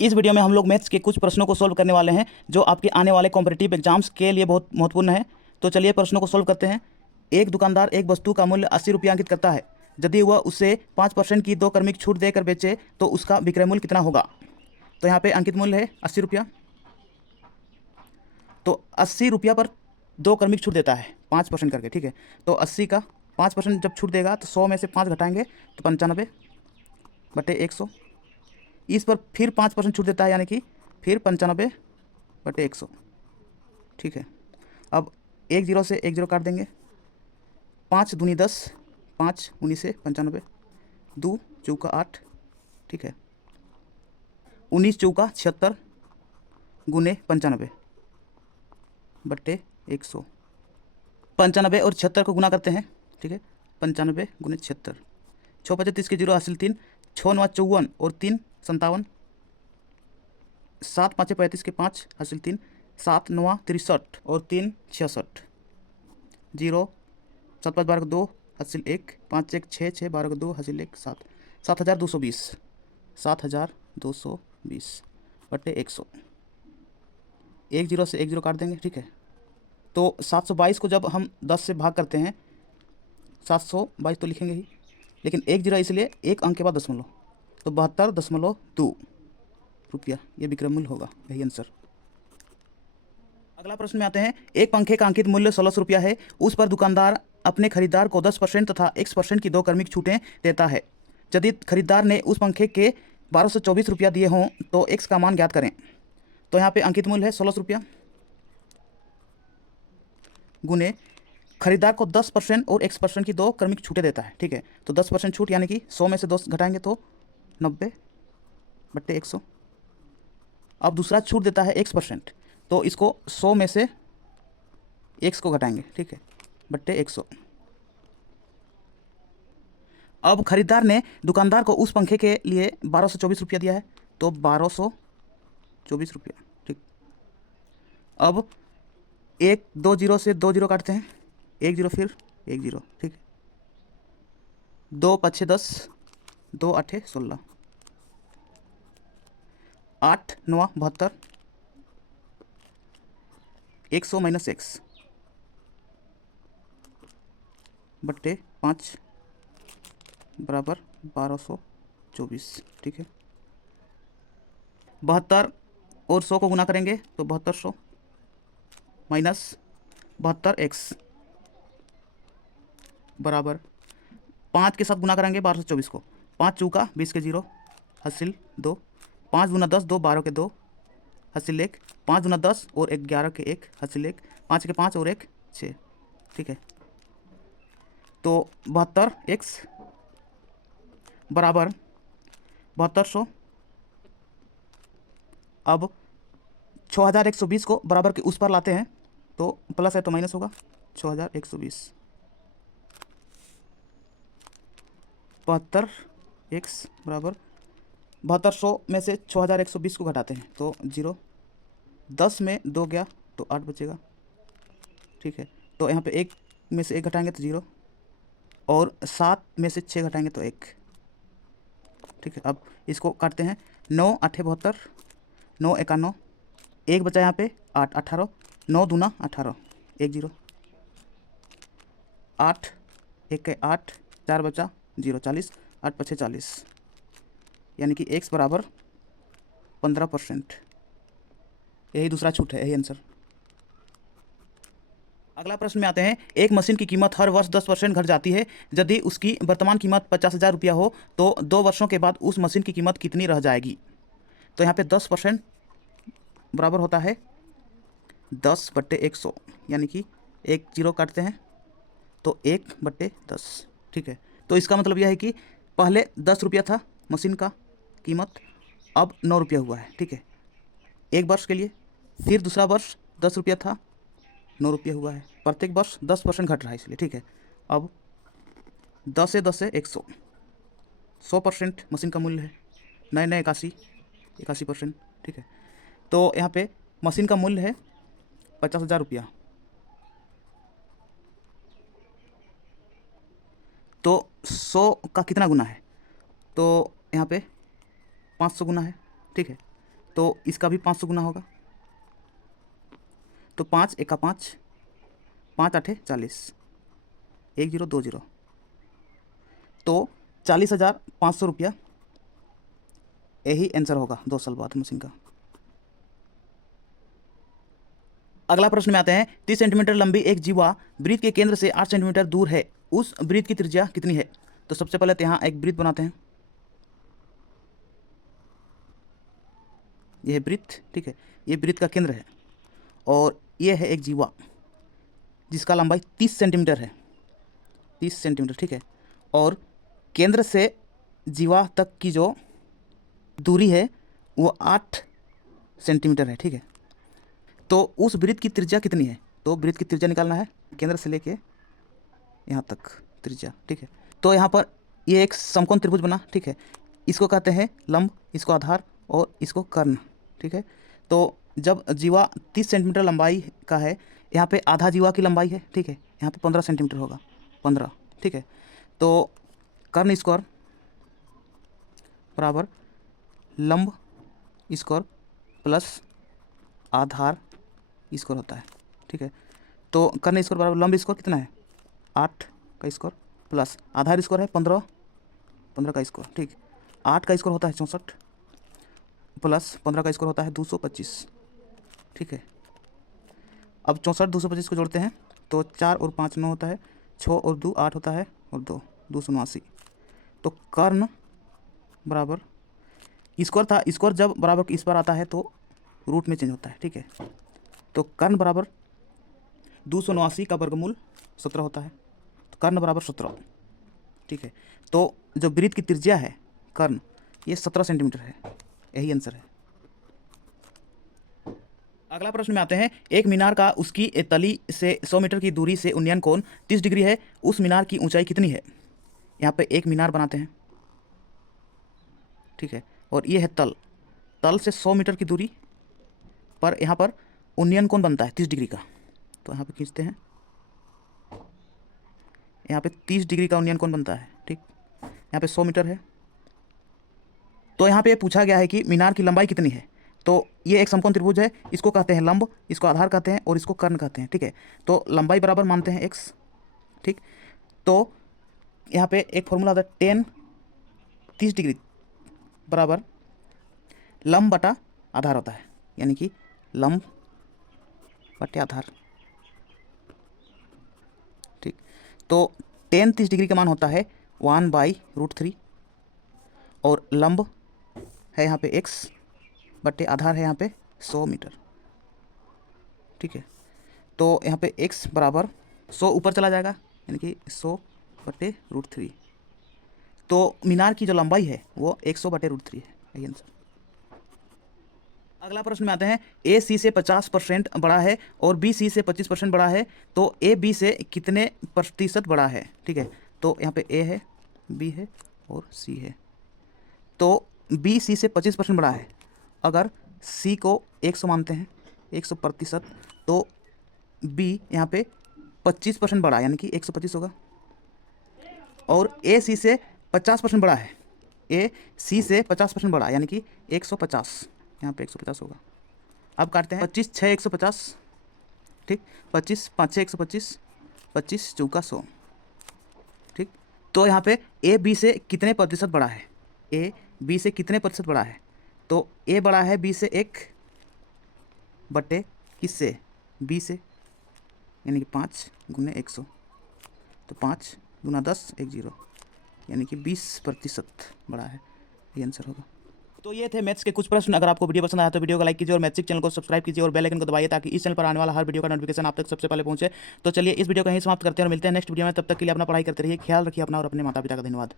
इस वीडियो में हम लोग मैथ्स के कुछ प्रश्नों को सोल्व करने वाले हैं जो आपके आने वाले कॉम्पिटिटिव एग्जाम्स के लिए बहुत महत्वपूर्ण है। तो चलिए प्रश्नों को सोल्व करते हैं। एक दुकानदार एक वस्तु का मूल्य 80 रुपया अंकित करता है। यदि वह उसे 5% की 2 क्रमिक छूट देकर बेचे तो उसका विक्रय मूल्य कितना होगा। तो यहाँ पे अंकित मूल्य है 80 रुपया। तो 80 रुपया पर 2 क्रमिक छूट देता है 5% करके, ठीक है। तो 80 का 5% जब छूट देगा तो 100 में से 5 घटाएंगे तो 95 बटे 100। इस पर फिर 5% छूट देता है, यानी कि फिर 95 बटे 100, ठीक है। अब एक जीरो से एक जीरो काट देंगे। 5 दूनी 10, 5 उन्नीस से 95, 2 चौका 8, ठीक है। 19 चौका 76 गुने 95 बट्टे 100। 95 और 76 को गुना करते हैं, ठीक है। 95 गुने 76, 6 पचे 30 के जीरो हासिल 3, 6 9 54 और 3 57, 7 5 35 के 5 हासिल 3, 7 9 63 और 3 66, 0 7 5 12 2 हासिल 1, 5 1 6 6 12 2 हासिल 1 7, 7220, 7220 बटे 100। एक जीरो से एक जीरो काट देंगे, ठीक है। तो 722 को जब हम 10 से भाग करते हैं, 722 तो लिखेंगे ही, लेकिन एक जीरो इसलिए एक अंक के बाद दशमलव, तो 72.2 रुपया ये विक्रय मूल्य होगा, यही आंसर। अगला प्रश्न में आते हैं। एक पंखे का अंकित मूल्य 1600 रुपया है। उस पर दुकानदार अपने खरीदार को 10% तथा X% की 2 क्रमिक छूटें देता है। यदि खरीदार ने उस पंखे के 1224 रुपया दिए हों तो X का मान ज्ञात करें। तो यहाँ पे अंकित मूल्य है 1600 रुपया गुने खरीदार को 10% और X% की 2 क्रमिक छूटें देता है, ठीक है। तो 10% छूट यानी कि 100 में से 2 घटाएंगे तो 90 बट्टे 100। अब दूसरा छूट देता है X%, तो इसको 100 में से X को घटाएंगे, ठीक है, बट्टे 100। अब खरीदार ने दुकानदार को उस पंखे के लिए 1224 रुपया दिया है, तो 1224 रुपया, ठीक। अब एक 2 जीरो से 2 जीरो काटते हैं, एक जीरो फिर एक जीरो, ठीक। 2 पच्छे 10, 2 आठे 16, 8 9 72, 100 माइनस एक्स बट्टे 5 बराबर 1224, ठीक है। 72 और 100 को गुना करेंगे तो 7200 माइनस 72x बराबर 5 के साथ गुना करेंगे 1224 को, 5 चौका 20 के जीरो हासिल 2, 5 दूना 10, 2 12 के 2 हासिल 1, 5 दूना 10 और 11 के 1 हासिल 1, 5 के 5 और 1 6, ठीक है। तो 72x बराबर 7200। अब 6120 को बराबर के उस पर लाते हैं, तो प्लस है तो माइनस होगा, 6120 72x बराबर 7200 में से 6120 को घटाते हैं तो 0, 10 में 2 गया तो 8 बचेगा, ठीक है। तो यहाँ पे 1 में से 1 घटाएंगे तो 0 और 7 में से 6 घटाएंगे तो 1, ठीक है। अब इसको काटते हैं, 9 8 72, 9 51, 1 बचा यहाँ पे 8 18, 9 दूना 18, 1 0, 8 1 8, 4 बचा 0 40, 8 पछे 40, यानी कि x बराबर 15%, यही दूसरा छूट है, यही आंसर। अगला प्रश्न में आते हैं। एक मशीन की कीमत हर वर्ष 10% घट जाती है। यदि उसकी वर्तमान कीमत 50,000 रुपया हो तो 2 वर्षों के बाद उस मशीन की कीमत कितनी रह जाएगी। तो यहाँ पे 10% बराबर होता है 10 बट्टे 100, यानी कि एक जीरो काटते हैं तो 1 बट्टे 10, ठीक है। तो इसका मतलब यह है कि पहले 10 रुपया था मशीन का कीमत, अब 9 रुपया हुआ है, ठीक है, एक वर्ष के लिए। फिर दूसरा वर्ष 10 रुपया था, 9 रुपया हुआ है, प्रत्येक वर्ष 10% घट रहा है इसलिए, ठीक है। अब 10 से 10 से 100, 100% मशीन का मूल्य है, नए नए 81%, ठीक है। तो यहाँ पे मशीन का मूल्य है 50,000 रुपया। तो 100 का कितना गुना है, तो यहाँ पे 500 गुना है, ठीक है। तो इसका भी 5 से गुना होगा। तो 5 एका 5, 5 आठे 40, 1020, तो 40,500 रुपया यही आंसर होगा 2 साल बाद मशीन का। अगला प्रश्न में आते हैं, 30 सेंटीमीटर लंबी एक जीवा वृत्त के केंद्र से 8 सेंटीमीटर दूर है, उस वृत्त की त्रिज्या कितनी है? तो सबसे पहले तो यहाँ एक वृत्त बनाते हैं, यह वृत्त, ठीक है, ये वृत्त का केंद्र है और ये है एक जीवा जिसका लंबाई 30 सेंटीमीटर है, 30 सेंटीमीटर, ठीक है, और केंद्र से जीवा तक की जो दूरी है वो 8 सेंटीमीटर है, ठीक है। तो उस वृत्त की त्रिज्या कितनी है? तो वृत्त की त्रिज्या निकालना है, केंद्र से लेके यहाँ तक त्रिज्या, ठीक है। तो यहाँ पर ये एक समकोण त्रिभुज बना, ठीक है, इसको कहते हैं लंब, इसको आधार और इसको कर्ण, ठीक है। तो जब जीवा 30 सेंटीमीटर लंबाई का है, यहाँ पे आधा जीवा की लंबाई है, ठीक है, यहाँ पे 15 सेंटीमीटर होगा, 15, ठीक है। तो कर्ण स्क्वायर बराबर लंब स्क्वायर प्लस आधार स्क्वायर होता है, ठीक है। तो कर्ण स्क्वायर बराबर लंब स्क्वायर कितना है? 8 का स्क्वायर प्लस आधार स्क्वायर है 15 का स्क्वायर, ठीक। 8 का स्क्वायर होता है 64 प्लस 15 का स्क्वायर होता है 225, ठीक है। अब 64 225 को जोड़ते हैं तो 4 और 5 9 होता है, 6 और 2 8 होता है और 2 279। तो कर्ण बराबर स्क्वायर था, स्क्वायर जब बराबर इस पर आता है तो रूट में चेंज होता है, ठीक है। तो कर्ण बराबर 279 का वर्गमूल 17 होता है, तो कर्ण बराबर 17, ठीक है। तो जो वृत्त की त्रिज्या है कर्ण, ये 17 सेंटीमीटर है, यही आंसर है। अगला प्रश्न में आते हैं, एक मीनार का उसकी तली से 100 मीटर की दूरी से उन्नयन कोण 30 डिग्री है, उस मीनार की ऊंचाई कितनी है? यहाँ पे एक मीनार बनाते हैं, ठीक है, और ये है तल, तल से 100 मीटर की दूरी पर यहाँ पर उन्नयन कोण बनता है 30 डिग्री का। तो यहाँ पे खींचते हैं, यहाँ पे 30 डिग्री का उन्नयन कोण बनता है, ठीक। यहाँ पे 100 मीटर है, तो यहाँ पे पूछा गया है कि मीनार की लंबाई कितनी है। तो ये एक समकोण त्रिभुज है, इसको कहते हैं लंब, इसको आधार कहते हैं और इसको कर्ण कहते हैं, ठीक है। तो लंबाई बराबर मानते हैं x, ठीक। तो यहाँ पे एक फॉर्मूला आता है tan 30 डिग्री बराबर लंब बटा आधार होता है, यानी कि लंब बटे आधार, ठीक। तो tan 30 डिग्री का मान होता है 1/√3 और लंब है यहाँ पे x बटे आधार है यहाँ पे 100 मीटर, ठीक है। तो यहाँ पे x बराबर 100 ऊपर चला जाएगा, यानी कि 100 बटे √3। तो मीनार की जो लंबाई है वो 100 बटे √3 है, यही आंसर। अगला प्रश्न में आते हैं, ए सी से 50% बड़ा है और बी सी से 25% बड़ा है, तो ए बी से कितने प्रतिशत बड़ा है? ठीक है, तो यहाँ पे ए है, बी है और सी है। तो बी सी से 25% बड़ा है। अगर सी को 100 मानते हैं, 100%, तो बी यहाँ पे 25% बड़ा है, यानी कि 125 होगा। और ए सी से 50% बड़ा है, ए सी से 50% बड़ा है, यानी कि 150, यहाँ पे 150 होगा। अब काटते हैं, 25 6 150, ठीक, 25 5 6 125, 25 चौका 100, ठीक। तो यहाँ पे ए बी से कितने प्रतिशत बड़ा है? ए बी से कितने प्रतिशत बड़ा है? तो ए बड़ा है बी से 1 बटे किससे? बी से, यानी कि 5 गुने 100, तो 5 गुना 10 10, यानी कि 20% बड़ा है, ये आंसर होगा। तो ये थे मैथ्स के कुछ प्रश्न। अगर आपको वीडियो पसंद आया तो वीडियो को लाइक कीजिए और मैथ्स चैनल को सब्सक्राइब कीजिए और बेल आइकन को दबाइए ताकि इस चैनल पर आने वाला हर वीडियो का नोटिफिकेशन आप तक सबसे पहले पहुंचे। तो चलिए इस वीडियो को यहीं समाप्त करते हैं और मिलते हैं नेक्स्ट वीडियो में। तब तक के लिए अपना पढ़ाई करते रहिए, ख्याल रखिए अपना और अपने माता पिता का। धन्यवाद।